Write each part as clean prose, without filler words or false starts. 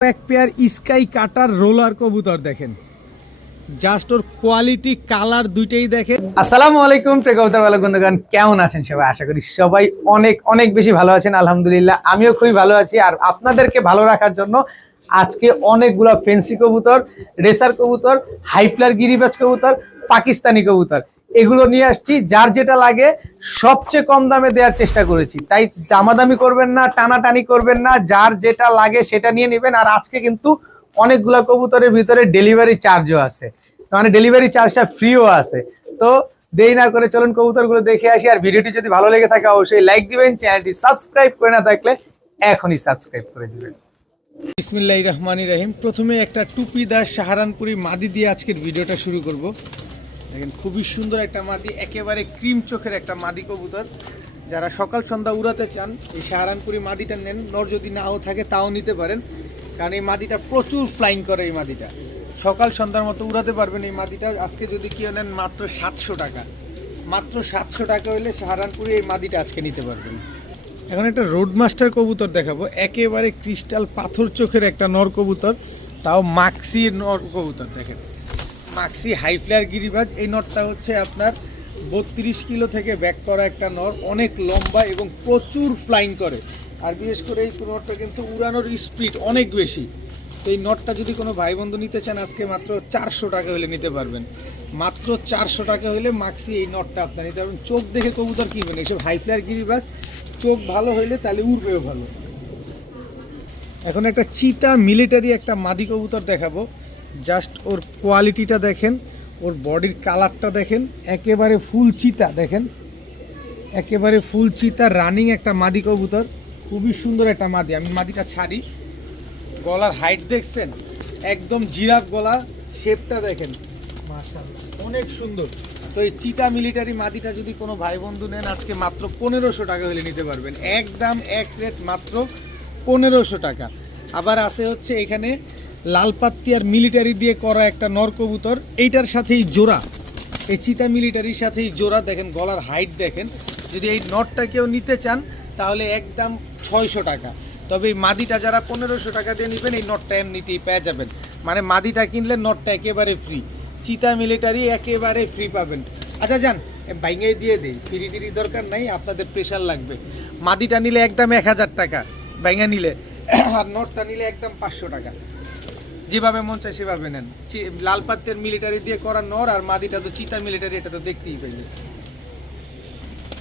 এক pair sky cutter roller কবুতর দেখেন, জাস্ট ওর কোয়ালিটি কালার দুইটাই দেখেন। আসসালামু আলাইকুম প্রিয় কবুতর পালক বন্ধুগণ, কেমন আছেন সবাই? আশা করি সবাই অনেক অনেক বেশি ভালো আছেন। আলহামদুলিল্লাহ আমিও খুবই ভালো আছি। আর আপনাদেরকে ভালো রাখার জন্য আজকে অনেকগুলো ফেন্সি কবুতর, রেসার কবুতর, হাইফ্লার গিরিবাজ কবুতর, পাকিস্তানি কবুতর এগুলো নিয়ে আসছি। যার যেটা লাগে সবচেয়ে কম দামে দেওয়ার চেষ্টা করেছি, তাই দামাদামি করবেন না, টানাটানি করবেন না, যার যেটা লাগে সেটা নিয়ে নেবেন। আর আজকে কিন্তু অনেকগুলা কবুতরের ভিতরে ডেলিভারি চার্জও আছে, মানে ডেলিভারি চার্জটা ফ্রিও আছে। তো দেরি না করে চলুন কবুতরগুলো দেখে আসি। আর ভিডিওটি যদি ভালো লেগে থাকে অবশ্যই লাইক দিবেন, চ্যানেলটি সাবস্ক্রাইব করে না থাকলে এখনই সাবস্ক্রাইব করে দিবেন। বিসমিল্লাহির রহমানির রহিম। প্রথমে একটা টুপিদার সাহারানপুরি মাদি দিয়ে আজকের ভিডিওটা শুরু করব। দেখেন খুবই সুন্দর একটা মাদি, একেবারে ক্রিম চোখের একটা মাদি কবুতর। যারা সকাল সন্ধ্যা উড়াতে চান এই সাহারানপুরি মাদিটা নেন, নর যদি নাও থাকে তাও নিতে পারেন, কারণ এই মাদিটা প্রচুর ফ্লাইং করে। এই মাদিটা সকাল সন্ধ্যার মতো উড়াতে পারবেন এই মাদিটা। আজকে যদি কেউ নেন মাত্র 700 টাকা, মাত্র 700 টাকা হলে সাহারানপুরি এই মাদিটা আজকে নিতে পারবেন। এখন একটা রোডমাস্টার কবুতর দেখাবো, একেবারে ক্রিস্টাল পাথর চোখের একটা নর কবুতর, তাও মাক্সির নর কবুতর। দেখেন মাক্সি হাইফ্লার গিরিবাজ। এই নরটা হচ্ছে আপনার 32 কিলো থেকে ব্যাক করা একটা নর, অনেক লম্বা এবং প্রচুর ফ্লাইং করে। আর বিশেষ করে এই নরটা কিন্তু উড়ানোর স্পিড অনেক বেশি। তো এই নটটা যদি কোনো ভাই বন্ধু নিতে চান আজকে মাত্র 400 টাকা হলে নিতে পারবেন। মাত্র 400 টাকা হলে মাক্সি এই নটটা আপনার নিতে পারবেন। চোখ দেখে কবুতর কিনবেন, এইসব হাইফ্লার গিরিবাজ চোখ ভালো হইলে তাহলে উড়বেও ভালো। এখন একটা চিতা মিলিটারি একটা মাদি কবুতর দেখাবো, জাস্ট ওর কোয়ালিটিটা দেখেন, ওর বডির কালারটা দেখেন, একেবারে ফুল চিতা। দেখেন একেবারে ফুল চিতা রানিং একটা মাদি কবুতর, খুবই সুন্দর একটা মাদি। আমি মাদিটা ছাড়ি, গলার হাইট দেখছেন, একদম জিরাফ গলা, শেপটা দেখেন মাশাআল্লাহ অনেক সুন্দর। তো এই চিতা মিলিটারি মাদিটা যদি কোনো ভাই বন্ধু নেন আজকে মাত্র 1500 টাকা হলে নিতে পারবেন। একদম এক রেট মাত্র 1500 টাকা। আবার আছে হচ্ছে এখানে লালপাত্তি আর মিলিটারি দিয়ে করা একটা নর কবুতর, এইটার সাথেই জোড়া, এই চিতা মিলিটারির সাথেই জোড়া। দেখেন গলার হাইট দেখেন। যদি এই নটটা কেউ নিতে চান তাহলে একদম 600 টাকা। তবে এই মাদিটা যারা 1500 টাকা দিয়ে নেবেন এই নটটা এমনিতেই পেয়ে যাবেন, মানে মাদিটা কিনলে নটটা একেবারে ফ্রি, চিতা মিলিটারি একেবারে ফ্রি পাবেন। আচ্ছা যান বাইঙ্গাই দিয়ে দেই, ফ্রি টিরি দরকার নাই, আপনাদের প্রেশার লাগবে। মাদিটা নিলে একদম 1000 টাকা বাইঙ্গা নিলে, আর নটটা নিলে একদম 500 টাকা। যেভাবে মন চায় সেভাবে নেন। লালপাত্তের মিলিটারি দিয়ে করা নর, আর মাদিটা তো চিতা মিলিটারি, এটা তো দেখতেই পাইবে।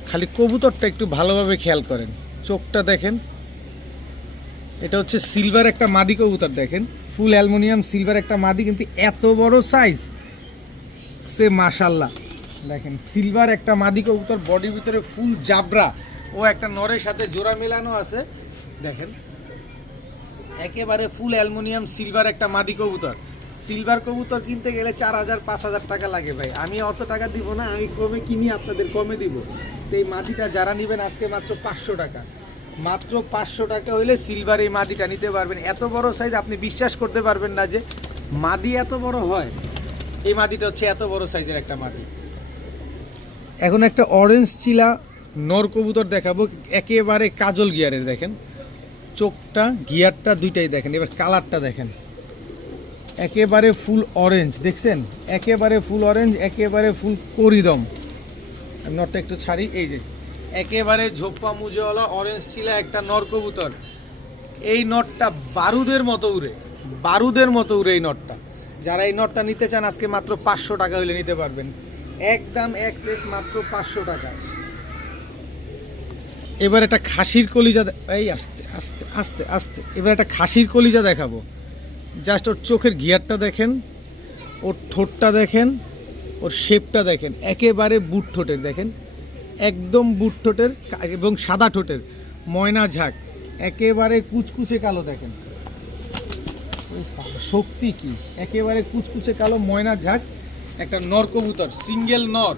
খালি কবুতরটা একটু ভালোভাবে খেয়াল করেন, চোখটা দেখেন। এটা হচ্ছে সিলভার একটা মাদি কবুতর, দেখেন ফুল অ্যালুমিনিয়াম সিলভার একটা মাদি, কিন্তু এত বড় সাইজ সে মাশাল্লাহ। দেখেন সিলভার একটা মাদি কবুতর, বডির ভিতরে ফুল জাবরা, ও একটা নরের সাথে জোড়া মেলানো আছে। দেখেন একেবারে ফুল অ্যালুমিনিয়াম সিলভার একটা মাদি কবুতর। সিলভার কবুতর কিনতে গেলে 4000-5000 টাকা লাগে ভাই, আমি অত টাকা দিব না, আমি কমে কিনি, আপনাদের কমে দিব। তো এই মাদিটা যারা নেবেন আজকে মাত্র 500 টাকা, মাত্র 500 টাকা হইলে সিলভার এই মাদিটা নিতে পারবেন। এত বড় সাইজ, আপনি বিশ্বাস করতে পারবেন না যে মাদি এত বড় হয়। এই মাদিটা হচ্ছে এত বড় সাইজের একটা মাদি। এখন একটা অরেঞ্জ চিলা নর কবুতর দেখাবো, একেবারে কাজল গিয়ারের। দেখেন চোখটা গিয়ারটা দুইটাই দেখেন, এবার কালারটা দেখেন, একেবারে ফুল অরেঞ্জ। দেখছেন একেবারে ফুল অরেঞ্জ, একেবারে ফুল করিদম। আমি নটটা একটু ছাড়ি, এই যে একেবারে ঝোপ্পা মুজেওয়ালা অরেঞ্জ চিলা একটা নর কবুতর। এই নটটা বারুদের মতো উড়ে, বারুদের মতো উড়ে এই নটটা। যারা এই নটটা নিতে চান আজকে মাত্র 500 টাকা হলে নিতে পারবেন, একদম এক প্লেট মাত্র 500 টাকা। এবার একটা খাসির কলিজা, এই আস্তে আস্তে আস্তে আস্তে, এবার একটা খাসির কলিজা দেখাবো। জাস্ট ওর চোখের গিয়ারটা দেখেন, ওর ঠোঁটটা দেখেন, ওর শেপটা দেখেন, একেবারে বুট ঠোঁটের। দেখেন একদম বুট ঠোঁটের এবং সাদা ঠোঁটের, ময়না ঝাঁক, একেবারে কুচকুচে কালো। দেখেন শক্তি কি, একেবারে কুচকুচে কালো ময়না ঝাঁক একটা নর কবুতর, সিঙ্গেল নর।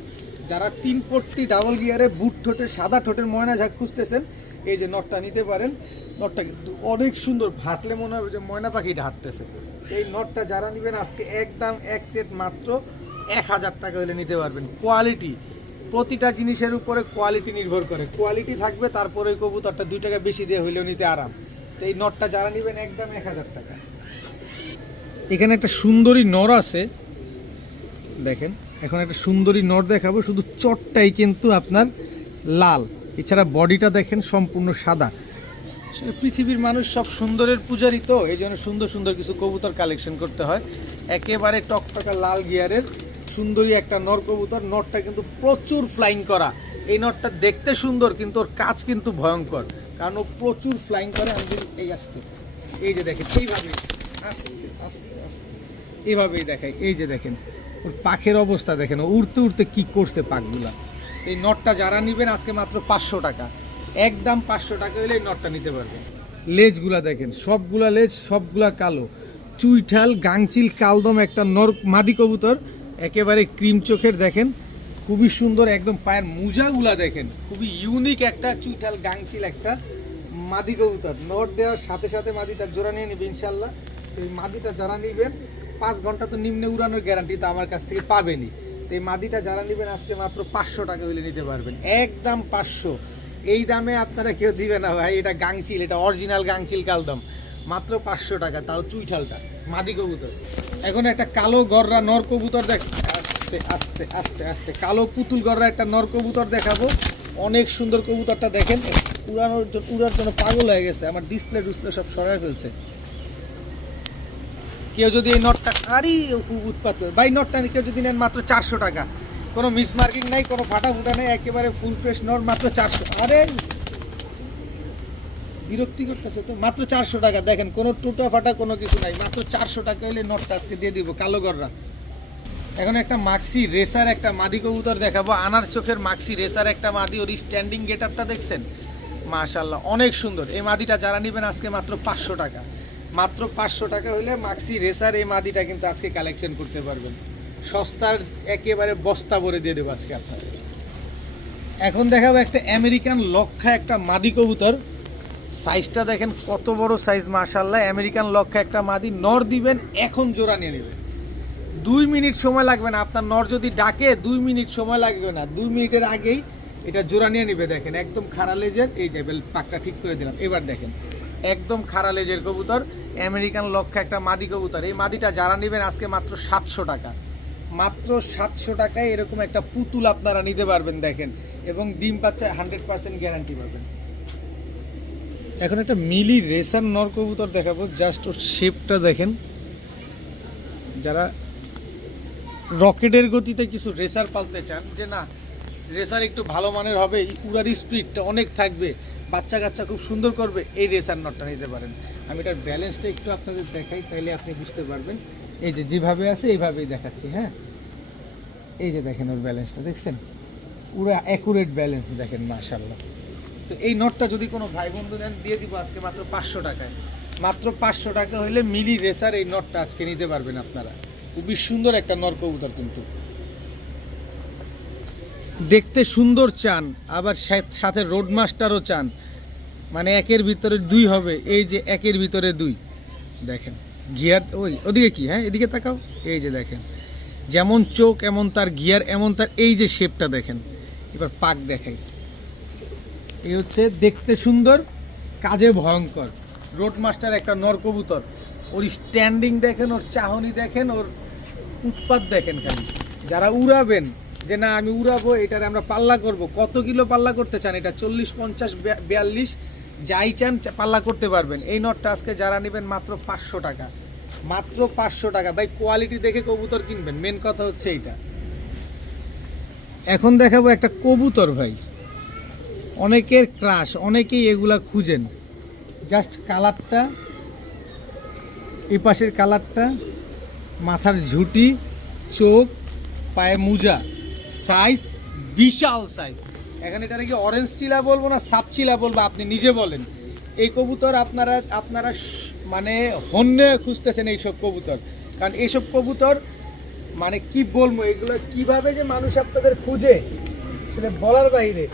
যারা 3 পট্টি ডাবল গিয়ারে বুট ঠোঁটের সাদা ঠোঁটের ময়না ঝাঁক খুঁজতেছেন, এই যে নটটা নিতে পারেন। নটটা কিন্তু অনেক সুন্দর, ভাটলে মনে হবে যে ময়না পাখিটা হাঁটতেছে। এই নটটা যারা নেবেন আজকে একদম এক প্লেট মাত্র 1000 টাকা হলে নিতে পারবেন। কোয়ালিটি, প্রতিটা জিনিসের উপরে কোয়ালিটি নির্ভর করে, কোয়ালিটি থাকবে তারপরে কবুতরটা 2 টাকা বেশি দিয়ে হইলেও নিতে আরাম। তো এই নটটা যারা নেবেন একদম 1000 টাকা। এখানে একটা সুন্দরী নর আছে দেখেন, এখন একটা সুন্দরী নর দেখাবো, শুধু চটটাই কিন্তু আপনার লাল, এছাড়া বডিটা দেখেন সম্পূর্ণ সাদা। পৃথিবীর মানুষ সব সুন্দরের পূজারি, তো এই জন্য সুন্দর সুন্দর কিছু কবুতর কালেকশন করতে হয়। একেবারে টকটকা লাল গিয়ারের সুন্দরী একটা নর কবুতর। নটটা কিন্তু প্রচুর ফ্লাইং করা। এই নটটা দেখতে সুন্দর কিন্তু ওর কাজ কিন্তু ভয়ঙ্কর, কারণ ও প্রচুর ফ্লাইং করে। আমি এই আসতে, এই যে দেখেন এইভাবে আস্তে আস্তে আস্তে এইভাবেই দেখাই, এই যে দেখেন ওর পাখের অবস্থা দেখেন, উড়তে উড়তে কি করছে পাখগুলা। এই নটটা যারা নেবেন আজকে মাত্র 500 টাকা, একদম 500 টাকা হলে এই নটটা নিতে পারবেন। লেজগুলা দেখেন, সবগুলা লেজ সবগুলা কালো, চুইঠাল গাংচিল কালদম একটা নর মাদি কবুতর, একেবারে ক্রিম চোখের দেখেন, খুবই সুন্দর। একদম পায়ের মোজাগুলা দেখেন, খুবই ইউনিক একটা চুইঠাল গাংচিল একটা মাদি কবুতর। নর দেওয়ার সাথে সাথে মাদিটা জোড়া নিয়ে নেবে ইনশাল্লাহ। এই মাদিটা যারা নেবেন 5 ঘন্টা তো নিম্নে উড়ানোর গ্যারান্টি তো আমার কাছ থেকে পাবেনই। তো এই মাদিটা যারা নেবেন আজকে মাত্র 500 টাকা হলে নিতে পারবেন, একদম 500। এই দামে আপনারা কেউ দিবে না ভাই, এটা গাংচিল, এটা অরিজিনাল গাংচিল কালদম, মাত্র 500 টাকা, তাও চুইঠালটা মাদি কবুতর। এখন একটা কালো গররা নর কবুতর দেখ, আস্তে আস্তে আস্তে আস্তে কালো পুতুল গররা একটা নর কবুতর দেখাবো। অনেক সুন্দর কবুতরটা দেখেন, উড়ার জন্য পাগল হয়ে গেছে, আমার ডিসপ্লে সব সরাই ফেলছে। কেউ যদি এই নটটা আরে খুব উৎপাত করে ভাই, নটটা কেউ যদি নেন মাত্র 400 টাকা, কোনো মিস মার্কিং নাই, কোনো ফাটা ফুটা নেই, একেবারে ফুল ফ্রেশ নট, মাত্র 400। আরে বিরক্তি করতেছে তো, মাত্র 400 টাকা দেখেন, কোনো টুটা ফাটা কোনো কিছু নাই, মাত্র 400 টাকা হলে নটটা আজকে দিয়ে দিব কালো গররা। এখন একটা মাক্সি রেসার একটা মাদি কবুতর দেখাবো, আনার চোখের মাক্সি রেসার একটা মাদি, ওর স্ট্যান্ডিং গেট আপটা দেখছেন, মাশাআল্লাহ অনেক সুন্দর। এই মাদিটা যারা নেবেন আজকে মাত্র 500 টাকা, মাত্র 500 টাকা হলে মাক্সি রেসার এই মাদিটা কিন্তু আজকে কালেকশন করতে পারবেন, সস্তার একেবারে বস্তা ভরে দিয়ে দেবো আজকে আপনাদের। এখন দেখাবো একটা আমেরিকান লক্ষা একটা মাদি কবুতর, সাইজটা দেখেন কত বড় সাইজ মাশাআল্লাহ। আমেরিকান লক্ষা একটা মাদি, নর দিবেন এখন জোড়া নিয়ে নেবেন, 2 মিনিট সময় লাগবে না। আপনার নর যদি ডাকে 2 মিনিট সময় লাগবে না, 2 মিনিটের আগেই এটা জোড়া নিয়ে নেবে। দেখেন একদম খাড়া লেজের, এই যে পাকটা ঠিক করে দিলাম, এবার দেখেন একদম খাড়া লেজের কবুতর, আমেরিকান লক্ষা একটা মাদি কবুতর। এই মাদিটা যারা নেবেন আজকে মাত্র 700 টাকা, মাত্র 700 টাকায় এরকম একটা পুতুল আপনারা নিতে পারবেন দেখেন, এবং ডিম বাচ্চা 100% গ্যারান্টি পাবেন। এখন একটা মিলি রেসার নর কবুতর দেখাবো, জাস্ট ওর শেপটা দেখেন। যারা রকেটের গতিতে কিছু রেসার পালতে চান, যে না রেসার একটু ভালো মানের হবে, উড়ার স্পিডটা অনেক থাকবে, বাচ্চা কাচ্চা খুব সুন্দর করবে, এই রেসার নটটা নিতে পারেন। আমি এটার ব্যালেন্সটা একটু আপনাদের দেখাই, তাইলে আপনি বুঝতে পারবেন। এই যে যেভাবে আছে এইভাবেই দেখাচ্ছি, হ্যাঁ এই যে দেখেন ওর ব্যালেন্সটা দেখছেন, পুরো অ্যাকুরেট ব্যালেন্স দেখেন মাশাআল্লাহ। তো এই নটটা যদি কোনো ভাই বন্ধু নেন দিয়ে দিব আজকে মাত্র 500 টাকায়, মাত্র 500 টাকা হলে মিলি রেসার এই নটটা আজকে নিতে পারবেন আপনারা। খুবই সুন্দর একটা নর কবুতর, কিন্তু দেখতে সুন্দর চান, আবার সাথে রোড মাস্টারও চান, মানে একের ভিতরে 2 হবে, এই যে একের ভিতরে 2 দেখেন। গিয়ার ওদিকে কি, হ্যাঁ এদিকে তাকাও, এই যে দেখেন যেমন চোখ এমন তার গিয়ার, এমন তার এই যে শেপটা দেখেন। এবার পাক দেখাই, এই হচ্ছে দেখতে সুন্দর কাজে ভয়ঙ্কর রোড মাস্টার একটা নর কবুতর। ওর স্ট্যান্ডিং দেখেন, ওর চাহনি দেখেন, ওর উৎপাত দেখেন। খালি যারা উড়াবেন যে না আমি উড়াবো, এটার আমরা পাল্লা করব, কত কিলো পাল্লা করতে চান, এটা 40, 50, 42 যাই চান পাল্লা করতে পারবেন। এই নটটা আজকে যারা নেবেন মাত্র 500 টাকা, মাত্র 500 টাকা। ভাই কোয়ালিটি দেখে কবুতর কিনবেন, মেন কথা হচ্ছে এইটা। এখন দেখাবো একটা কবুতর ভাই, অনেকের ক্রাশ, অনেকেই এগুলা খুঁজেন। জাস্ট কালারটা, এই পাশের কালারটা, মাথার ঝুঁটি, চোখ, পায়ে মোজা, সাইজ বিশাল সাইজ। এখানে এটা কি অরেঞ্জ চিলা বলবো না সাপ চিলা বলবো, আপনি নিজে বলেন। এই কবুতর আপনারা মানে হন্যে খুঁজতেছেন এইসব কবুতর, কারণ এইসব কবুতর মানে কি বলবো, এগুলো কিভাবে যে মানুষ আপনাদের খুঁজে সেটা বলার বাইরে,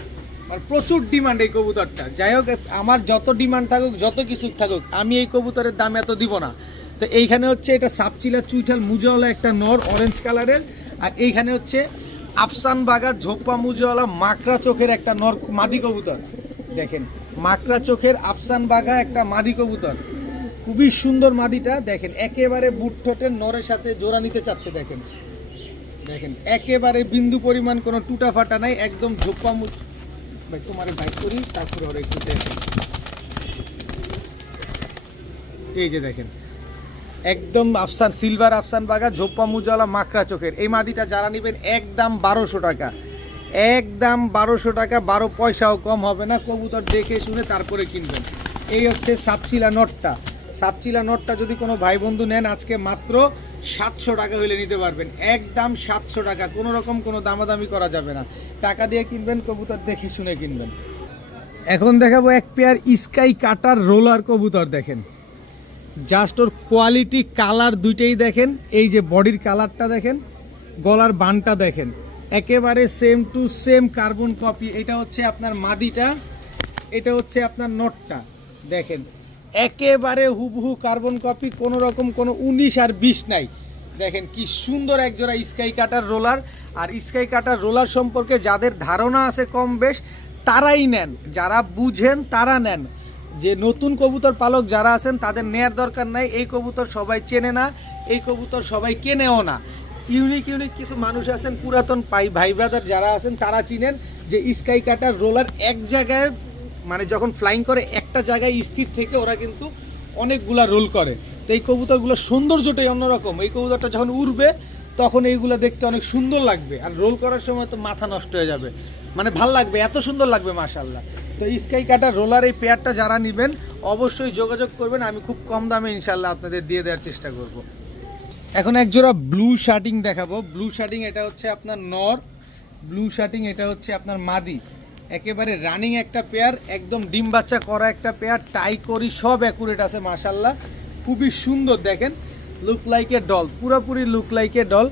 আর প্রচুর ডিমান্ড এই কবুতরটা। যাই হোক, আমার যত ডিমান্ড থাকুক, যত কিছু থাকুক, আমি এই কবুতরের দাম এত দিব না। তো এইখানে হচ্ছে এটা সাপচিলা চুইঠাল মুজাওয়ালা একটা নর অরেঞ্জ কালারের, আর এইখানে হচ্ছে আফসান বাগা ঝোপ্পা মুজাওয়ালা মাকড়া চোখের একটা নর মাদি কবুতর। দেখেন মাকড়া চোখের আফসান বাঘা একটা মাদি কবুতর, খুবই সুন্দর মাদিটা। দেখেন একেবারে বুট ঠোঁটের নরের সাথে জোড়া নিতে চাচ্ছে। দেখেন দেখেন একেবারে বিন্দু পরিমাণ কোনো টুটা ফাটা নাই, একদম ঝোপ্পা মুচ। ভাই তোমার বাইক করি তারপরে ওরা একটু দেখেন, এই যে দেখেন একদম আফসান সিলভার আফসান বাঘা ঝোপ্পা মুজালা মাকড়া চোখের এই মাদিটা যারা নেবেন একদম 1200 টাকা, একদম 1200 টাকা, 12 পয়সাও কম হবে না। কবুতর দেখে শুনে তারপরে কিনবেন। এই হচ্ছে সাপচিলা নটটা। সাপচিলা নটটা যদি কোনো ভাই বন্ধু নেন আজকে মাত্র 700 টাকা হইলে নিতে পারবেন, একদম 700 টাকা, কোনো রকম কোনো দামাদামি করা যাবে না। টাকা দিয়ে কিনবেন, কবুতর দেখে শুনে কিনবেন। এখন দেখাবো এক পেয়ার স্কাই কাটার রোলার কবুতর। দেখেন জাস্ট ওর কোয়ালিটি কালার দুইটাই দেখেন, এই যে বডির কালারটা দেখেন, গলার বানটা দেখেন, একেবারে same to same carbon copy. এটা হচ্ছে আপনার মাদিটা, এটা হচ্ছে আপনার নটটা। দেখেন একেবারে হুবহু কার্বন কপি, কোনো রকম কোনো 19 আর 20 নাই। দেখেন কি সুন্দর একজোড়া স্কাই কাটার রোলার। আর স্কাই কাটার রোলার সম্পর্কে যাদের ধারণা আছে কম বেশ তারাই নেন, যারা বুঝেন তারা নেন। যে নতুন কবুতর পালক যারা আছেন তাদের নেয়ার দরকার নাই। এই কবুতর সবাই চেনে না, এই কবুতর সবাই কেনেও না। ইউনিক ইউনিক কিছু মানুষ আছেন, পুরাতন ভাই ব্রাদার যারা আছেন তারা চিনেন যে স্কাই কাটার রোলার এক জায়গায় মানে যখন ফ্লাইং করে একটা জায়গায় স্থির থেকে ওরা কিন্তু অনেকগুলা রোল করে। তো এই কবুতরগুলোর সৌন্দর্যটাই অন্যরকম। এই কবুতরটা যখন উড়বে তখন এইগুলো দেখতে অনেক সুন্দর লাগবে, আর রোল করার সময় তো মাথা নষ্ট হয়ে যাবে, মানে ভাল লাগবে, এত সুন্দর লাগবে মাশাআল্লাহ। তো স্কাই কাটার রোলার এই পেয়ারটা যারা নেবেন অবশ্যই যোগাযোগ করবেন, আমি খুব কম দামে ইনশাল্লাহ আপনাদের দিয়ে দেওয়ার চেষ্টা করব। এখন এক জোড়া ব্লু শার্টিং দেখাবো। ব্লু শার্টিং এটা হচ্ছে আপনার নর, ব্লু শার্টিং এটা হচ্ছে আপনার মাদি। একেবারে রানিং একটা পেয়ার, একদম ডিম বাচ্চা করা একটা পেয়ার, টাই করি সব অ্যাকুরেট আছে মাশাআল্লাহ, খুবই সুন্দর। দেখেন লুক লাইক এ ডল, পুরোপুরি লুক লাইক এ ডল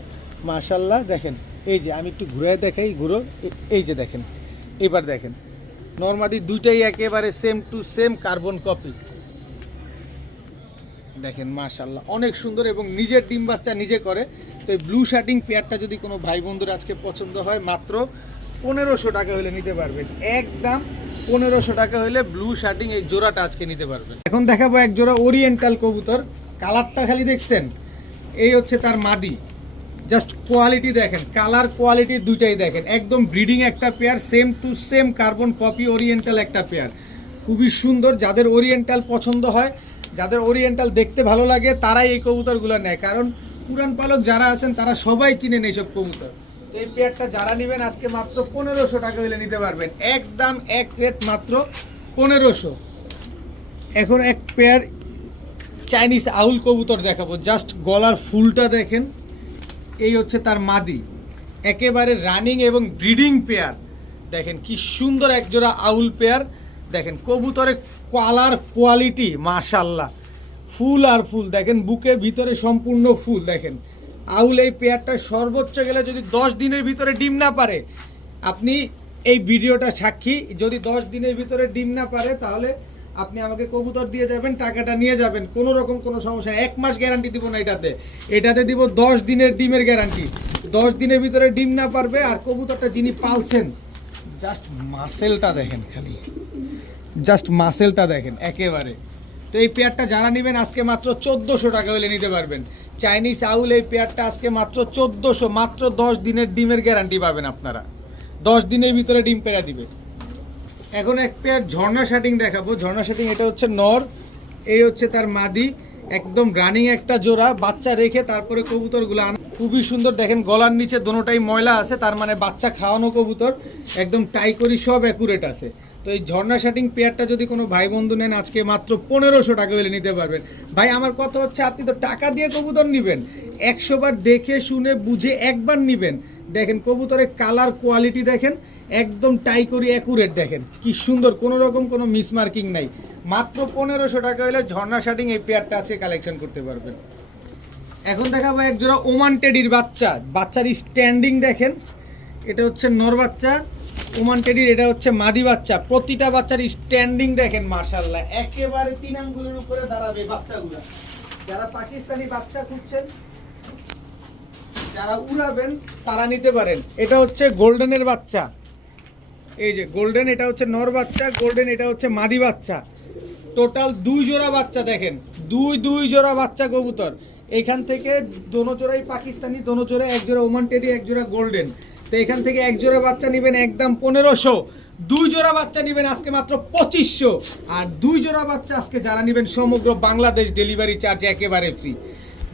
মাশাআল্লাহ। দেখেন এই যে আমি একটু ঘুরে দেখাই, ঘুরো, এই যে দেখেন, এবার দেখেন নরমাদি দুইটাই একেবারে same to same carbon copy. দেখেন মাশাআল্লাহ অনেক সুন্দর এবং নিজের ডিম বাচ্চা নিজে করে। তো এই ব্লু শার্টিং পেয়ারটা যদি কোনো ভাই বন্ধুর আজকে পছন্দ হয় মাত্র 1500 টাকা হলে নিতে পারবেন, একদম 1500 টাকা হলে ব্লু শার্টিং এই জোড়াটা আজকে নিতে পারবেন। এখন দেখাবো এক জোড়া ওরিয়েন্টাল কবুতর, কালারটা খালি দেখছেন, এই হচ্ছে তার মাদি। জাস্ট কোয়ালিটি দেখেন, কালার কোয়ালিটি দুইটাই দেখেন, একদম ব্রিডিং একটা pair, same to same carbon copy oriental একটা পেয়ার, খুবই সুন্দর। যাদের ওরিয়েন্টাল পছন্দ হয়, যাদের ওরিয়েন্টাল দেখতে ভালো লাগে তারাই এই কবুতরগুলো নেয়, কারণ পুরান পালক যারা আছেন তারা সবাই চিনেন এইসব কবুতর। তো এই পেয়ারটা যারা নেবেন আজকে মাত্র 1500 টাকা হলে নিতে পারবেন, একদম এক রেট মাত্র 1500। এখন এক পেয়ার চাইনিজ আউল কবুতর দেখাবো। জাস্ট গলার ফুলটা দেখেন, এই হচ্ছে তার মাদি, একেবারে রানিং এবং ব্রিডিং পেয়ার। দেখেন কি সুন্দর একজোড়া আউল পেয়ার। দেখেন কবুতরের কালার কোয়ালিটি মাশাআল্লাহ, ফুল আর ফুল। দেখেন বুকের ভিতরে সম্পূর্ণ ফুল। দেখেন আউল এই পেয়ারটা সর্বোচ্চ গেলে যদি 10 দিনের ভিতরে ডিম না পারে, আপনি এই ভিডিওটা সাক্ষী, যদি 10 দিনের ভিতরে ডিম না পারে তাহলে আপনি আমাকে কবুতর দিয়ে যাবেন, টাকাটা নিয়ে যাবেন, কোনো রকম কোনো সমস্যা নেই। 1 মাস গ্যারান্টি দিব না, এটাতে দিব 10 দিনের ডিমের গ্যারান্টি। 10 দিনের ভিতরে ডিম না পারবে। আর কবুতরটা যিনি পালছেন, জাস্ট মাসেলটা দেখেন, খালি জাস্ট মাসেলটা দেখেন একেবারে। তো এই পেয়ারটা যারা নেবেন আজকে মাত্র 1400 টাকা হলে নিতে পারবেন। চাইনিজ আউল এই পেয়ারটা আজকে মাত্র 1400, মাত্র 10 দিনের ডিমের গ্যারান্টি পাবেন আপনারা, 10 দিনের ভিতরে ডিম পেড়া দিবে। এখন এক পেয়ার ঝর্ণা শার্টিং দেখাবো। ঝর্ণা শার্টিং এটা হচ্ছে নর, এই হচ্ছে তার মাদি, একদম রানিং একটা জোড়া, বাচ্চা রেখে তারপরে কবুতরগুলো আনা, খুবই সুন্দর। দেখেন গলার নিচে দোনোটাই ময়লা আছে, তার মানে বাচ্চা খাওয়ানো কবুতর, একদম টাই করি সব অ্যাকুরেট আছে। তো এই ঝর্ণা শার্টিং পেয়ারটা যদি কোনো ভাই বন্ধু নেন আজকে মাত্র 1500 টাকা হলে নিতে পারবেন। ভাই আমার কথা হচ্ছে আপনি তো টাকা দিয়ে কবুতর নেবেন, 100 বার দেখে শুনে বুঝে একবার নেবেন। দেখেন কবুতরের কালার কোয়ালিটি দেখেন, একদম টাই করি অ্যাকুরেট। দেখেন কি সুন্দর, কোনো রকম কোনো মিসমার্কিং নাই। মাত্র 1500 টাকা হলে ঝর্ণা শার্টিং এই পেয়ারটা আছে কালেকশন করতে পারবেন। এখন দেখাবো এক জোড়া ওমান টেডির বাচ্চা। বাচ্চার স্ট্যান্ডিং দেখেন, এটা হচ্ছে নর বাচ্চা, ওমান টেডির এটা হচ্ছে মাদি বাচ্চা। প্রতিটা বাচ্চার স্ট্যান্ডিং দেখেন মাশাআল্লাহ, একেবারে 3 আঙ্গুলের উপরে দাঁড়াবে বাচ্চাগুলো। যারা পাকিস্তানি বাচ্চা খুঁজছেন, যারা উড়াবেন তারা নিতে পারেন। এটা হচ্ছে গোল্ডেনের বাচ্চা, এই যে গোল্ডেন, এটা হচ্ছে নর বাচ্চা, গোল্ডেন এটা হচ্ছে মাদি বাচ্চা। টোটাল 2 জোড়া বাচ্চা দেখেন, দুই জোড়া বাচ্চা কবুতর। এখান থেকে দোনো জোড়াই পাকিস্তানি, দোনো জোড়া, এক জোড়া ওমান টেডি, এক জোড়া গোল্ডেন। তো এখান থেকে এক জোড়া বাচ্চা নেবেন একদম 1500, 2 জোড়া বাচ্চা নেবেন আজকে মাত্র 2500, আর 2 জোড়া বাচ্চা আজকে যারা নেবেন সমগ্র বাংলাদেশ ডেলিভারি চার্জ একেবারে ফ্রি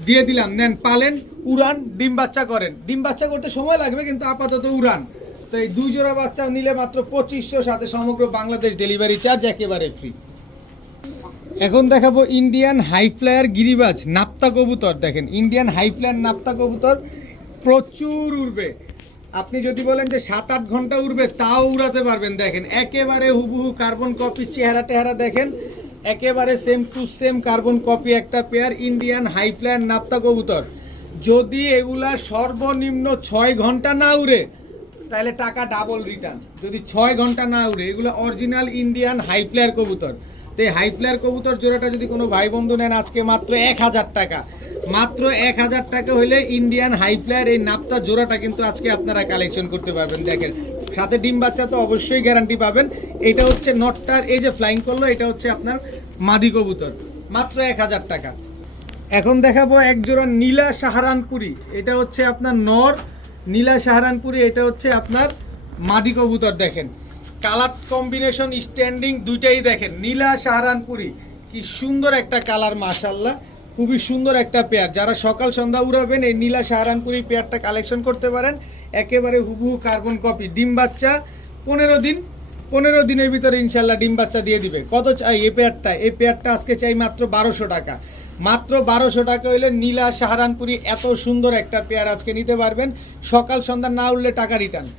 দিয়ে দিলাম। নেন, পালেন, উড়ান, ডিম বাচ্চা করেন। ডিম বাচ্চা করতে সময় লাগবে কিন্তু আপাতত উড়ান। তো এই 2 জোড়া বাচ্চা নিলে মাত্র 2500, সাথে সমগ্র বাংলাদেশ ডেলিভারি চার্জ একেবারে ফ্রি। এখন দেখাবো ইন্ডিয়ান হাই ফ্লায়ার গিরিবাজ নাপ্তা কবুতর। দেখেন ইন্ডিয়ান হাই ফ্লায়ার নাপ্তা কবুতর প্রচুর উড়বে। আপনি যদি বলেন যে 7-8 ঘন্টা উড়বে তাও উড়াতে পারবেন। দেখেন একেবারে হুবহু কার্বন কপি, চেহারা টেহারা দেখেন একেবারে same to same carbon copy একটা পেয়ার ইন্ডিয়ান হাই ফ্লায়ার নাপ্তা কবুতর। যদি এগুলা সর্বনিম্ন 6 ঘন্টা না উড়ে তাহলে টাকা ডাবল রিটার্ন। যদি 6 ঘন্টা না উড়ে, এগুলো অরিজিনাল ইন্ডিয়ান হাই ফ্লায়ার কবুতর। তো এই হাই ফ্লায়ার কবুতর জোড়াটা যদি কোনো ভাই বন্ধু নেন আজকে মাত্র 1000 টাকা, মাত্র 1000 টাকা হলে ইন্ডিয়ান হাই ফ্লায়ার এই নাপ্তা জোড়াটা কিন্তু আজকে আপনারা কালেকশন করতে পারবেন। দেখেন সাথে ডিম বাচ্চা তো অবশ্যই গ্যারান্টি পাবেন। এটা হচ্ছে নটটার, এই যে ফ্লাইং করলো, এটা হচ্ছে আপনার মাদি কবুতর, মাত্র 1000 টাকা। এখন দেখাবো এক জোড়া নীলা সাহারানপুরি। এটা হচ্ছে আপনার নর, নীলা সাহারানপুরি, এটা হচ্ছে আপনার মাদি কবুতর। দেখেন কালার কম্বিনেশন, স্ট্যান্ডিং দুইটাই দেখেন। নীলা সাহারানপুরি কি সুন্দর একটা কালার, মাশাআল্লাহ খুবই সুন্দর একটা পেয়ার। যারা সকাল সন্ধ্যা উড়াবেন এই নীলা সাহারানপুরি পেয়ারটা কালেকশন করতে পারেন। একেবারে হুবহু কার্বন কপি। ডিম বাচ্চা 15 দিনের ভিতরে ইনশাল্লাহ ডিম বাচ্চা দিয়ে দিবে। কত চাই এই পেয়ারটা? এই পেয়ারটা আজকে চাই মাত্র 1200 টাকা। মাত্র 1200 টাকা হইলে নীলা সাহারানপুরি এত সুন্দর একটা পেয়ার আজকে নিতে পারবেন। সকাল সন্ধ্যা না উঠলে টাকা রিটার্ন,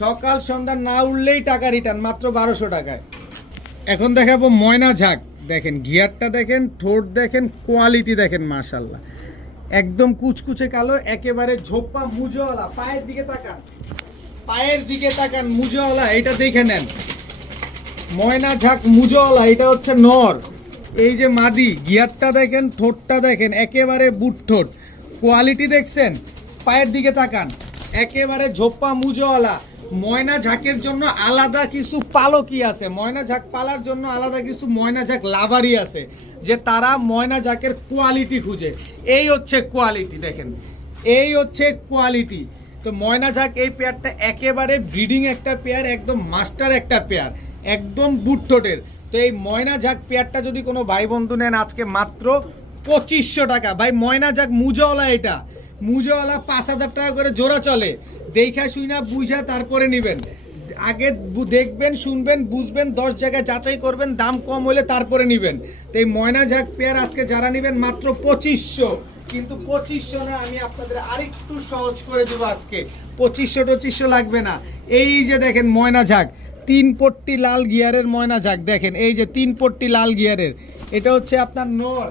সকাল সন্ধ্যা না উঠলেই টাকা রিটার্ন, মাত্র 1200 টাকায়। এখন দেখাবো ময়না ঝাঁক। দেখেন গিয়ারটা দেখেন, ঠোঁট দেখেন, কোয়ালিটি দেখেন, মাশাআল্লাহ একদম কুচকুচে কালো, একেবারে ঝোপ্পা মুজোওয়ালা। পায়ের দিকে তাকান, পায়ের দিকে তাকান, মুজোওয়ালা, এটা দেখে নেন। ময়না ঝাঁক মুজোওয়ালা, এটা হচ্ছে নর। এই যে মাদি, গিয়ারটা দেখেন, ঠোঁটটা দেখেন, একেবারে বুট ঠোঁট, কোয়ালিটি দেখছেন। পায়ের দিকে তাকান, একেবারে ঝোপ্পা মুজোওয়ালা। ময়না ঝাঁকের জন্য আলাদা কিছু পালকই আছে, ময়না ঝাঁক পালার জন্য আলাদা কিছু ময়না ঝাঁক লাভারই আছে, যে তারা ময়না ঝাঁকের কোয়ালিটি খুঁজে। এই হচ্ছে কোয়ালিটি, দেখেন এই হচ্ছে কোয়ালিটি। তো ময়না ঝাঁক এই পেয়ারটা একেবারে ব্রিডিং একটা পেয়ার, একদম মাস্টার একটা পেয়ার, একদম বুট ঠোঁটের। তো এই ময়না ঝাঁক পেয়ারটা যদি কোনো ভাই বন্ধু নেন আজকে মাত্র 2500 টাকা। ভাই ময়না ঝাঁক মুজোওয়ালা, এটা মুজোওয়ালা 5000 টাকা করে জোড়া চলে। দেখা শুইনা বুঝা তারপরে নেবেন। আগে দেখবেন, শুনবেন, বুঝবেন, 10 জায়গায় যাচাই করবেন, দাম কম হলে তারপরে নেবেন। তো এই ময়না ঝাঁক পেয়ার আজকে যারা নেবেন মাত্র 2500, কিন্তু 2500 না, আমি আপনাদের আরেকটু সহজ করে দেবো আজকে। 2500 লাগবে না। এই যে দেখেন ময়না ঝাঁক, 3 পট্টি লাল গিয়ারের ময়না ঝাঁক। দেখেন এই যে 3 পট্টি লাল গিয়ারের, এটা হচ্ছে আপনার নর।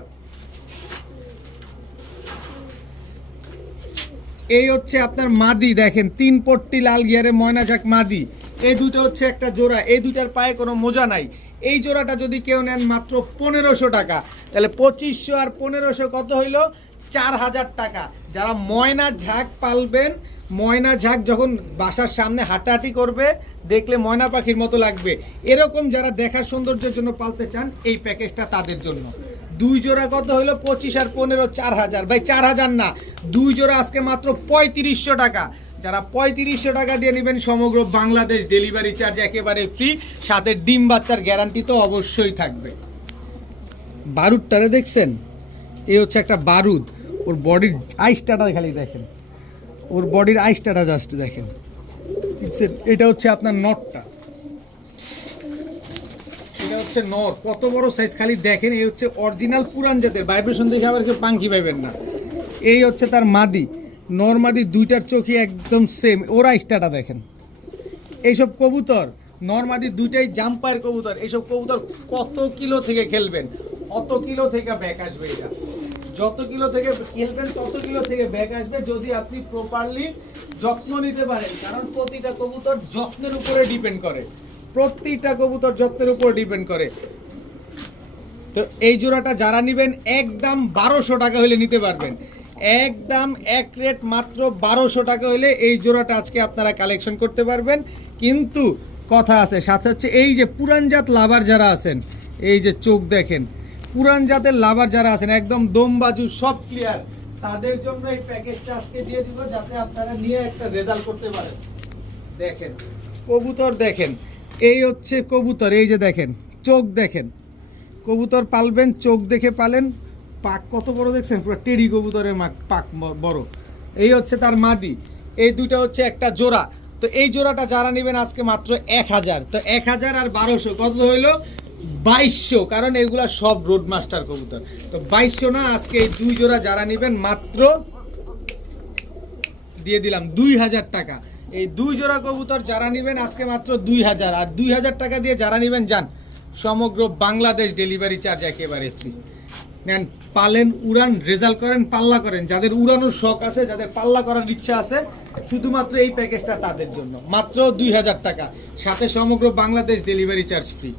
এই হচ্ছে আপনার মাদি। দেখেন 3 পট্টি লাল গিয়ারের ময়না ঝাঁক মাদি। এই দুটো হচ্ছে একটা জোড়া, এই দুটার পায়ে কোনো মোজা নাই। এই জোড়াটা যদি কেউ নেন মাত্র 1500 টাকা, তাহলে 2500 আর 1500 কত হইলো? 4000 টাকা। যারা ময়না ঝাঁক পালবেন, ময়না ঝাঁক যখন বাসার সামনে হাঁটাহাঁটি করবে দেখলে ময়না পাখির মতো লাগবে, এরকম যারা দেখার সৌন্দর্যের জন্য পালতে চান এই প্যাকেজটা তাদের জন্য। 2 জোড়া কত হলো? 25 আর 15 4000। ভাই 4000 না, 2 জোড়া আজকে মাত্র 3500 টাকা। যারা 3500 টাকা দিয়ে নেবেন সমগ্র বাংলাদেশ ডেলিভারি চার্জ একেবারে ফ্রি, সাথে ডিম বাচ্চার গ্যারান্টি তো অবশ্যই থাকবে। বারুদটারে দেখছেন? এই হচ্ছে একটা বারুদ। ওর বডির আইসটাটা খালি দেখেন, ওর বডির আইসটাটা জাস্ট দেখেন। এটা হচ্ছে আপনার নটটা, এটা হচ্ছে নর। কত বড় সাইজ খালি দেখেন। এই হচ্ছে অরিজিনাল পুরান জাতের, ভাইব্রেশন দেখে আবার কেউ পাঙ্কি পাইবেন না। এই হচ্ছে তার মাদি, নর মাদি দুইটার চোখই একদম সেম। ওর আইসটাটা দেখেন। এইসব কবুতর নর মাদি দুইটাই জাম্পায়ের কবুতর। এইসব কবুতর কত কিলো থেকে খেলবেন, অত কিলো থেকে ব্যাক আসবে। এটা যত কিলো থেকে খেলবেন তত কিলো থেকে ব্যাক আসবে, যদি আপনি প্রপারলি যত্ন নিতে পারেন। কারণ প্রতিটা কবুতর যত্নের উপরে ডিপেন্ড করে, প্রতিটা কবুতর যত্নের উপর ডিপেন্ড করে। তো এই জোড়াটা যারা নেবেন একদম 1200 টাকা হলে নিতে পারবেন। একদম এক রেট মাত্র 1200 টাকা হলে এই জোড়াটা আজকে আপনারা কালেকশন করতে পারবেন। কিন্তু কথা আছে। সাথে হচ্ছে এই যে পুরান জাত লাভার যারা আছেন, এই যে চোখ দেখেন, পুরান জাতের লাভার যারা আছেন একদম দম বাজু সব ক্লিয়ার, তাদের জন্য এই প্যাকেজটা আজকে দিয়ে দিব, যাতে আপনারা নিয়ে একটা রেজাল্ট করতে পারেন। দেখেন কবুতর দেখেন, এই হচ্ছে কবুতর, এই যে দেখেন চোখ দেখেন, কবুতর পালবেন চোখ দেখে পালেন। পাক কত বড় দেখছেন, পুরো টেরি কবুতরের পাক বড়। এই হচ্ছে তার মাদি, এই দুইটা হচ্ছে একটা জোড়া। তো এই জোড়াটা যারা নেবেন আজকে মাত্র 1000। তো 1000 আর 1200 কত হইলো 2200, কারণ এগুলা সব রোড মাস্টার কবুতর। তো 2200 না, আজকে এই দুই জোড়া যারা নেবেন মাত্র দিয়ে দিলাম 2000 টাকা। এই দুই জোড়া কবুতর যারা নেবেন আজকে মাত্র 2000, আর 2000 টাকা দিয়ে যারা নেবেন যান সমগ্র বাংলাদেশ ডেলিভারি চার্জ একেবারে ফ্রি। নেন, পালেন, উড়ান, রেজাল্ট করেন, পাল্লা করেন। যাদের উড়ানোর শখ আছে, যাদের পাল্লা করার ইচ্ছা আছে, শুধুমাত্র এই প্যাকেজটা তাদের জন্য, মাত্র 2000 টাকা, সাথে সমগ্র বাংলাদেশ ডেলিভারি চার্জ ফ্রি।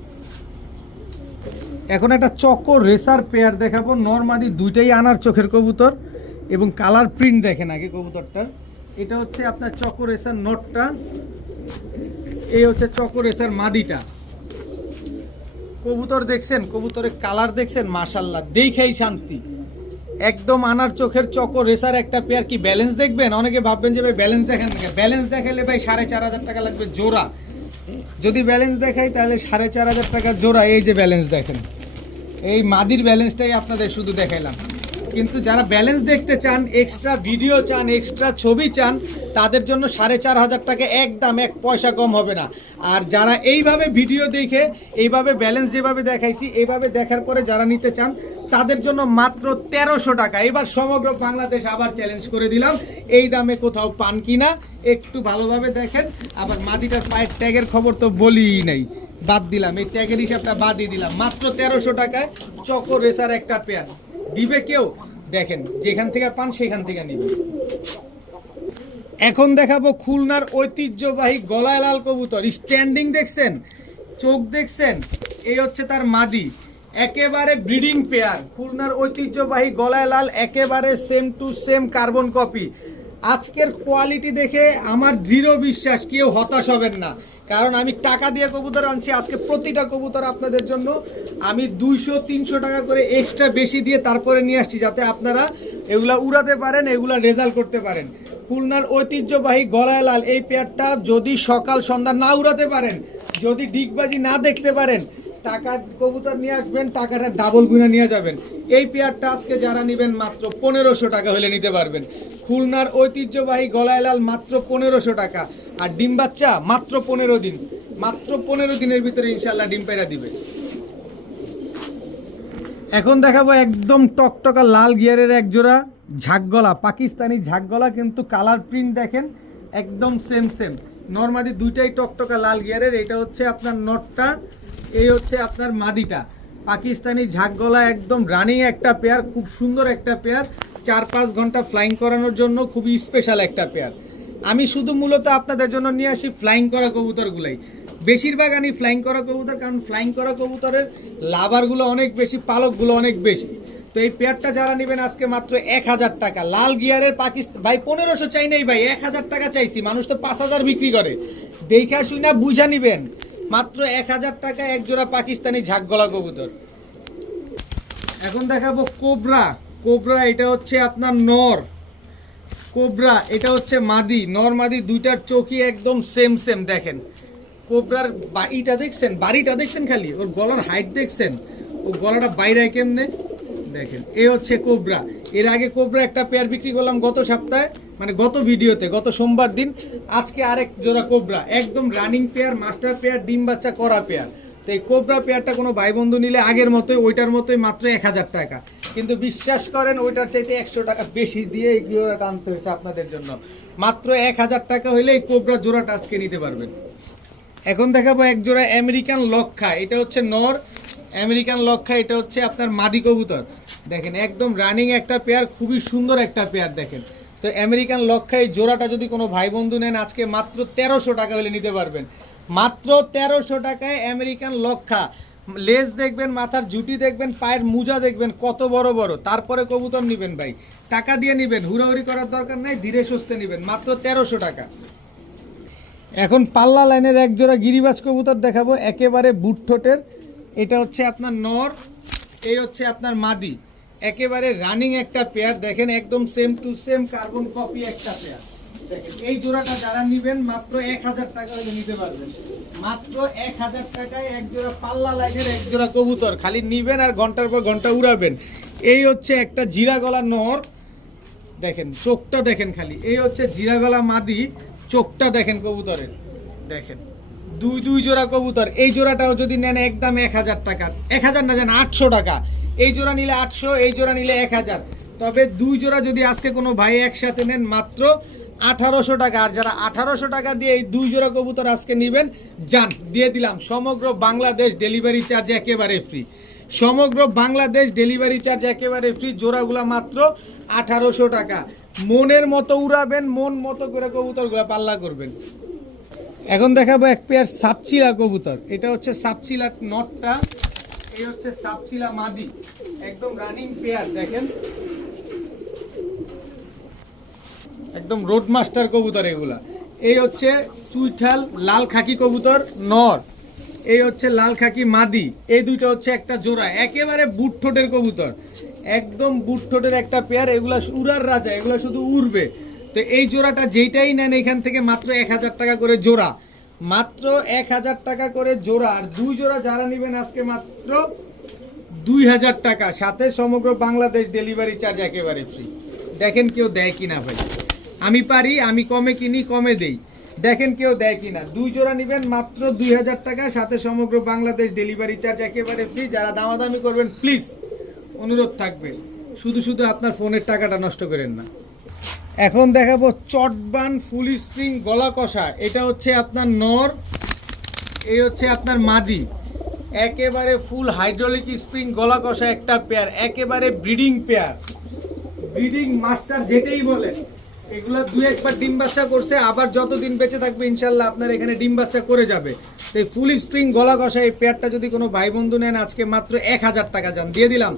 এখন একটা চকো রেসার পেয়ার দেখাবো, নরমাদি দুইটাই আনার চোখের কবুতর, এবং কালার প্রিন্ট দেখেন আগে কবুতরটা। এটা হচ্ছে আপনার চকো রেসার নটটা, এই হচ্ছে চকো রেসার মাদিটা। কবুতর দেখছেন, কবুতরের কালার দেখছেন, মাশাল্লাহ দেখেই শান্তি। একদম আনার চোখের চকো রেসার একটা পেয়ার। কি ব্যালেন্স দেখবেন? অনেকে ভাববেন যে ভাই ব্যালেন্স দেখেন না, ব্যালেন্স দেখালে ভাই 4500 টাকা লাগবে জোড়া। যদি ব্যালেন্স দেখাই তাহলে 4500 টাকা জোড়া। এই যে ব্যালেন্স দেখেন, এই মাদির ব্যালেন্সটাই আপনাদের শুধু দেখাইলাম। কিন্তু যারা ব্যালেন্স দেখতে চান, এক্সট্রা ভিডিও চান, এক্সট্রা ছবি চান, তাদের জন্য 4500 টাকা একদম, এক পয়সা কম হবে না। আর যারা এইভাবে ভিডিও দেখে, এইভাবে ব্যালেন্স যেভাবে দেখাইছি, এইভাবে দেখার পরে যারা নিতে চান, তাদের জন্য মাত্র 1300 টাকা। এবার সমগ্র বাংলাদেশ আবার চ্যালেঞ্জ করে দিলাম, এই দামে কোথাও পান কিনা একটু ভালোভাবে দেখেন। আবার মাদিটার পায়ের ট্যাগের খবর তো বলিই নাই, বাদ দিলাম, এই ট্যাগের হিসাবটা বাদই দিলাম। মাত্র 1300 টাকায় চকো রেসার একটা পেয়ার দিবে কেউ? দেখেন, যেখান থেকে পান সেখান থেকে নিবেন। এখন দেখাবো খুলনার ঐতিহ্যবাহী গলায় লাল কবুতর। স্ট্যান্ডিং দেখছেন, চোখ দেখছেন, এই হচ্ছে তার মাদি, একেবারে ব্রিডিং পেয়ার। খুলনার ঐতিহ্যবাহী গলায় লাল, একেবারে same to same carbon copy. আজকের কোয়ালিটি দেখে আমার দৃঢ় বিশ্বাস কেউ হতাশ হবেন না, কারণ আমি টাকা দিয়ে কবুতর আনছি। আজকে প্রতিটা কবুতর আপনাদের জন্য আমি 200-300 টাকা করে এক্সট্রা বেশি দিয়ে তারপরে নিয়ে আসছি, যাতে আপনারা এগুলা উড়াতে পারেন, এগুলা রেজাল্ট করতে পারেন। খুলনার ঐতিহ্যবাহী গলায় লাল এই পেয়ারটা যদি সকাল সন্ধ্যা না উড়াতে পারেন, যদি ডিগবাজি না দেখতে পারেন, টাকা কবুতর নিয়ে আসবেন, টাকাটা ডাবল গুণে নিয়ে যাবেন। এই পেয়ারটা আজকে যারা নেবেন মাত্র 1500 টাকা হলে নিতে পারবেন। খুলনার ঐতিহ্যবাহী গলায় লাল মাত্র 1500 টাকা। আর ডিম বাচ্চা মাত্র 15 দিন, মাত্র 15 দিনের ভিতরে ইনশাল্লাহ ডিম পেড়া দিবে। এখন দেখাবো একদম টকটকা লাল গিয়ারের এক জোড়া ঝাঁকগলা, পাকিস্তানি ঝাঁকগলা, কিন্তু কালার প্রিন্ট দেখেন একদম সেম সেম। নরমালি দুইটাই টকটকা লাল গিয়ারের। এটা হচ্ছে আপনার নটটা, এই হচ্ছে আপনার মাদিটা। পাকিস্তানি ঝাঁকগলা, একদম রানিং একটা পেয়ার, খুব সুন্দর একটা পেয়ার। 4-5 ঘন্টা ফ্লাইং করানোর জন্য খুবই স্পেশাল একটা পেয়ার। আমি শুধু মূলত আপনাদের জন্য নিয়ে আসি ফ্লাইং করা কবুতরগুলাই। বেশিরভাগ আনি ফ্লাইং করা কবুতর, কারণ ফ্লাইং করা কবুতরের লাভারগুলো অনেক বেশি, পালকগুলো অনেক বেশি। তো এই পেয়ারটা যারা নেবেন আজকে মাত্র 1000 টাকা। লাল গিয়ারের পাকিস্তান ভাই 1500 চাই নাই ভাই, 1000 টাকা চাইছি। মানুষ তো 5000 বিক্রি করে, দেখা শুনে বুঝা নিবেন। মাত্র 1000 টাকা এক জোড়া পাকিস্তানি ঝাঁকগলা কবুতর। এখন দেখাবো কোবরা। কোবরা এটা হচ্ছে আপনার নর, কোবরা এটা হচ্ছে মাদি। নর মাদি দুইটার চোখই একদম সেম সেম। দেখেন কোবরার বাড়িটা দেখছেন, বাড়িটা দেখছেন, খালি ওর গলার হাইট দেখছেন, ও গলাটা বাইরে কেমনে দেখেন। এ হচ্ছে কোবরা। এর আগে কোবরা একটা পেয়ার বিক্রি করলাম গত সপ্তাহে, মানে গত ভিডিওতে, গত সোমবার দিন। আজকে আরেক জোড়া কোবরা, একদম রানিং পেয়ার, মাস্টার পেয়ার, ডিম বাচ্চা করা পেয়ার। তো এই কোবরা পেয়ারটা কোনো ভাই বন্ধু নিলে আগের মতোই, ওইটার মতোই মাত্র 1000 টাকা। কিন্তু বিশ্বাস করেন ওইটার চাইতে 100 টাকা বেশি দিয়ে এই জোড়াটা আনতে হয়েছে আপনাদের জন্য। মাত্র 1000 টাকা হইলে এই কোবরা জোড়াটা আজকে নিতে পারবেন। এখন দেখাবো এক জোড়া আমেরিকান লক্ষা। এটা হচ্ছে নর আমেরিকান লক্ষা, এটা হচ্ছে আপনার মাদি কবুতর। দেখেন একদম রানিং একটা পেয়ার, খুবই সুন্দর একটা পেয়ার। দেখেন তো আমেরিকান লক্ষা, এই জোড়াটা যদি কোনো ভাই বন্ধু নেন আজকে মাত্র 1300 টাকা হলে নিতে পারবেন। মাত্র 1300 টাকায় আমেরিকান লক্ষা। লেজ দেখবেন, মাথার জুটি দেখবেন, পায়ের মুজা দেখবেন কত বড় বড়, তারপরে কবুতর নেবেন ভাই। টাকা দিয়ে নেবেন, হুড়াহুড়ি করার দরকার নাই, ধীরে সুস্থে নেবেন। মাত্র 1300 টাকা। এখন পাল্লা লাইনের এক জোড়া গিরিবাজ কবুতর দেখাবো, একেবারে বুট ঠোঁটের। এটা হচ্ছে আপনার নর, এই হচ্ছে আপনার মাদি, একেবারে রানিং একটা পেয়ার। দেখেন একদম same to same carbon copy একটা পেয়ার। দেখেন এই জোড়াটা যারা নিবেন মাত্র 1000 টাকা হলে নিতে পারবেন। মাত্র 1000 টাকায় এক জোড়া পাল্লা লাইনের এক জোড়া কবুতর, খালি নিবেন আর ঘন্টার পর ঘন্টা উড়াবেন। এই হচ্ছে একটা জিরা গলা নর, দেখেন চোখটা দেখেন খালি। এই হচ্ছে জিরা গলা মাদি, চোখটা দেখেন কবুতরের। দেখেন দুই জোড়া কবুতর। এই জোড়াটাও যদি নেন একদম 1000 টাকা, 1000 না জান 800 টাকা। এই জোড়া নিলে 800, এই জোড়া নিলে 1000। তবে দুই জোড়া যদি আজকে কোনো ভাই একসাথে নেন মাত্র 1800 টাকা। আর যারা 1800 টাকা দিয়ে এই দুই জোড়া কবুতর আজকে নেবেন, যান দিয়ে দিলাম সমগ্র বাংলাদেশ ডেলিভারি চার্জ একেবারে ফ্রি। সমগ্র বাংলাদেশ ডেলিভারি চার্জ একেবারে ফ্রি। জোড়াগুলো মাত্র 1800 টাকা। মনের মতো উড়াবেন, মন মতো করে কবুতরগুলো পাল্লা করবেন। এখন দেখাবো এক পেয়ার সাপচিলা কবুতর। এটা হচ্ছে সাপচিলা নটটা, এই হচ্ছে সাপচিলা মাদি, একদম রানিং পেয়ার। দেখেন একদম রোড মাস্টার কবুতর এগুলা। এই হচ্ছে চুইঠাল লাল খাকি কবুতর নর, এই হচ্ছে লাল খাকি মাদি। এই দুইটা হচ্ছে একটা জোড়া, একেবারে বুট ঠোঁটের কবুতর, একদম বুট ঠোঁটের একটা পেয়ার। এগুলা উড়ার রাজা, এগুলা শুধু উড়বে। তো এই জোড়াটা যেইটাই নেন এখান থেকে মাত্র 1000 টাকা করে জোড়া, মাত্র 1000 টাকা করে জোড়া। আর দুই জোড়া যারা নেবেন আজকে মাত্র 2000 টাকা, সাথে সমগ্র বাংলাদেশ ডেলিভারি চার্জ একেবারে ফ্রি। দেখেন কেউ দেয় কিনা ভাই, আমি পারি, আমি কমে কিনি কমে দেই। দেখেন কেউ দেয় কিনা। দুই জোড়া নেবেন মাত্র 2000 টাকা, সাথে সমগ্র বাংলাদেশ ডেলিভারি চার্জ একেবারে ফ্রি। যারা দামাদামি করবেন প্লিজ অনুরোধ থাকবে শুধু শুধু আপনার ফোনের টাকাটা নষ্ট করেন না। এখন দেখাবো চটবান ফুল স্প্রিং গলা কষা। এটা হচ্ছে আপনার নর, এই হচ্ছে আপনার মাদি, একেবারে ফুল হাইড্রোলিক স্প্রিং গলা কষা একটা পেয়ার, একেবারে ব্রিডিং পেয়ার, ব্রিডিং মাস্টার যেটাই বলেন। এগুলো দুই একবার ডিম বাচ্চা করছে, আবার যতদিন বেঁচে থাকবে ইনশাল্লাহ আপনার এখানে ডিম বাচ্চা করে যাবে। তো এই ফুল স্প্রিং গলা কষা এই পেয়ারটা যদি কোনো ভাই বন্ধু নেন আজকে মাত্র 1000 টাকা যান দিয়ে দিলাম।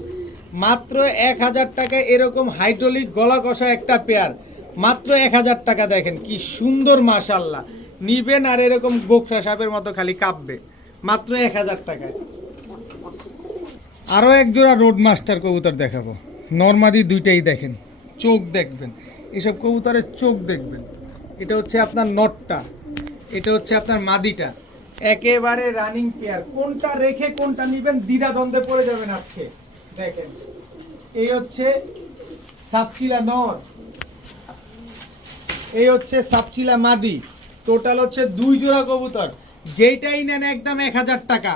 মাত্র 1000 টাকায় এরকম হাইড্রোলিক গলা কষা একটা পেয়ার, মাত্র 1000 টাকা। দেখেন কি সুন্দর, মাশাল্লাহ। নিবেন আর এরকম গোখরা সাপের মতো খালি কাঁপবে, মাত্র 1000 টাকায়। আরও এক জোড়া রোড মাস্টার কবুতর দেখাবো, নরমাদি দুইটাই। দেখেন চোখ দেখবেন, এসব কবুতরের চোখ দেখবেন। এটা হচ্ছে আপনার নটটা, এটা হচ্ছে আপনার মাদিটা, একেবারে রানিং পেয়ার। কোনটা রেখে কোনটা নিবেন দ্বিধা দ্বন্দ্বে পড়ে যাবেন আজকে। দেখেন এই হচ্ছে সাপচিলা নর, এই হচ্ছে সাপচিলা মাদি। টোটাল হচ্ছে দুই জোড়া কবুতর, যেইটাই নেন একদম 1000 টাকা।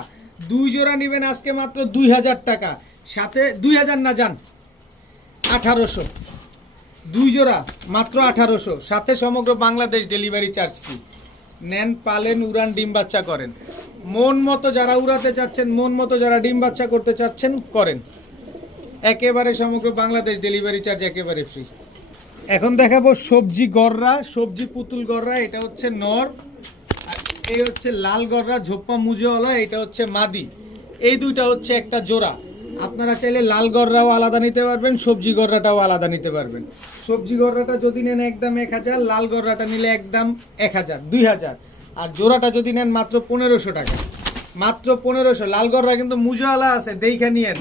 দুই জোড়া নেবেন আজকে মাত্র 2000 টাকা, সাথে 2000 না যান 1800। দুই জোড়া মাত্র 1800, সাথে সমগ্র বাংলাদেশ ডেলিভারি চার্জ ফ্রি। নেন, পালেন, উড়ান, ডিম বাচ্চা করেন। মন মতো যারা উড়াতে চাচ্ছেন, মন মতো যারা ডিম বাচ্চা করতে চাচ্ছেন করেন, একেবারে সমগ্র বাংলাদেশ ডেলিভারি চার্জ একেবারে ফ্রি। এখন দেখাবো সবজি গররা, সবজি পুতুল গররা। এটা হচ্ছে নর, আর এই হচ্ছে লাল গররা ঝোপ্পা মুজেওয়ালা, এটা হচ্ছে মাদি। এই দুইটা হচ্ছে একটা জোড়া। আপনারা চাইলে লাল গররাও আলাদা নিতে পারবেন, সবজি গররাটাও আলাদা নিতে পারবেন। সবজি গররাটা যদি নেন একদম 1000, লাল গররাটা নিলে একদম 1000, 2000। আর জোড়াটা যদি নেন মাত্র 1500 টাকা, মাত্র 1500। লাল গররা কিন্তু মুজেওয়ালা আছে, দেখে নিয়েন।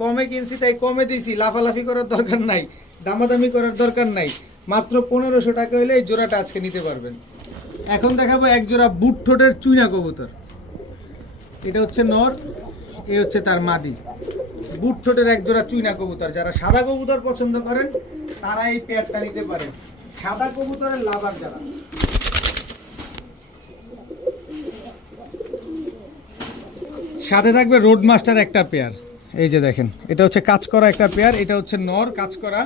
কমে কিনছি তাই কমে দিছি, লাফালাফি করার দরকার নাই, দামাদামি করার দরকার নাই। মাত্র 1500 টাকা হলে এই জোড়াটা আজকে নিতে পারবেন। এখন দেখাবো এক জোড়া বুট ঠোঁটের চুইনা কবুতর। এটা হচ্ছে নর, এই হচ্ছে তার মাদি। বুট ঠোঁটের এক জোড়া চুইনা কবুতর। যারা সাদা কবুতর পছন্দ করেন তারা এই পেয়ারটা নিতে পারেন, সাদা কবুতরের লাভার যারা। সাথে থাকবে রোড মাস্টার একটা পেয়ার। এই যে দেখেন, এটা হচ্ছে কাজ করা একটা পেয়ার, এটা হচ্ছে নর কাজ করা,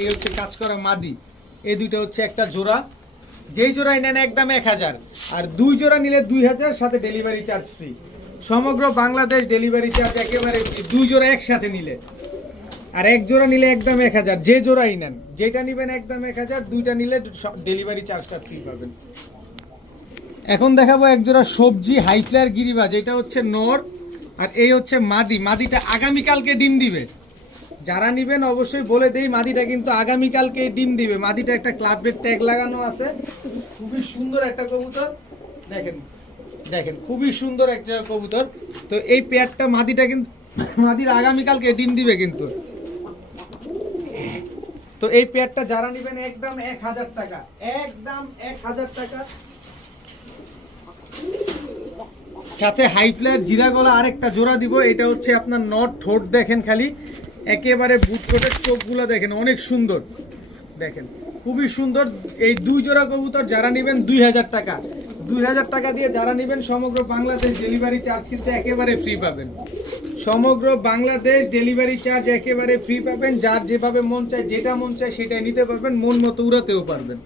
এই হচ্ছে কাজ করা মাদি। এই দুইটা হচ্ছে একটা জোড়া, যেই জোড়াই নেন একদম 1000, আর দুই জোড়া নিলে 2000, সাথে ডেলিভারি চার্জ ফ্রি। সমগ্র বাংলাদেশ ডেলিভারি চার্জ একেবারে ফ্রি, দুই জোড়া একসাথে নিলে। আর এক জোড়া নিলে একদম 1000, যে জোড়াই নেন, যেটা নেবেন একদম 1000, দুইটা নিলে ডেলিভারি চার্জটা ফ্রি পাবেন। এখন দেখাবো এক জোড়া সবজি হাইফ্লায়ার গিরিবাজ। এটা হচ্ছে নর, আর এই হচ্ছে মাদি। মাদিটা আগামীকালকে ডিম দিবে, যারা নেবেন অবশ্যই বলে দেই মাদিটা কিন্তু আগামীকালকে ডিম দিবে। মাদিটা একটা ক্লাবের ট্যাগ লাগানো আছে, খুবই সুন্দর একটা কবুতর। দেখেন দেখেন খুবই সুন্দর একটা কবুতর। তো এই পেয়ারটা মাদিটা কিন্তু মাদির আগামীকালকে ডিম দিবে কিন্তু। তো এই পেয়ারটা যারা নেবেন একদম 1000 টাকা, একদম 1000 টাকা। সাথে হাই ফ্লায়ার জিরা গলা আরেকটা জোড়া দিব। এটা হচ্ছে আপনার নট ঠোঁট দেখেন খালি, একেবারে বুট ঠোঁটের চোখগুলো দেখেন অনেক সুন্দর, দেখেন খুবই সুন্দর। এই 2 জোড়া কবুতর যারা নেবেন 2000 টাকা, 2000 টাকা দিয়ে যারা নেবেন সমগ্র বাংলাদেশ ডেলিভারি চার্জ কিন্তু একেবারে ফ্রি পাবেন। সমগ্র বাংলাদেশ ডেলিভারি চার্জ একেবারে ফ্রি পাবেন। যার যেভাবে মন চায়, যেটা মন চায় সেটাই নিতে পারবেন, মন মতো উড়াতেও পারবেন।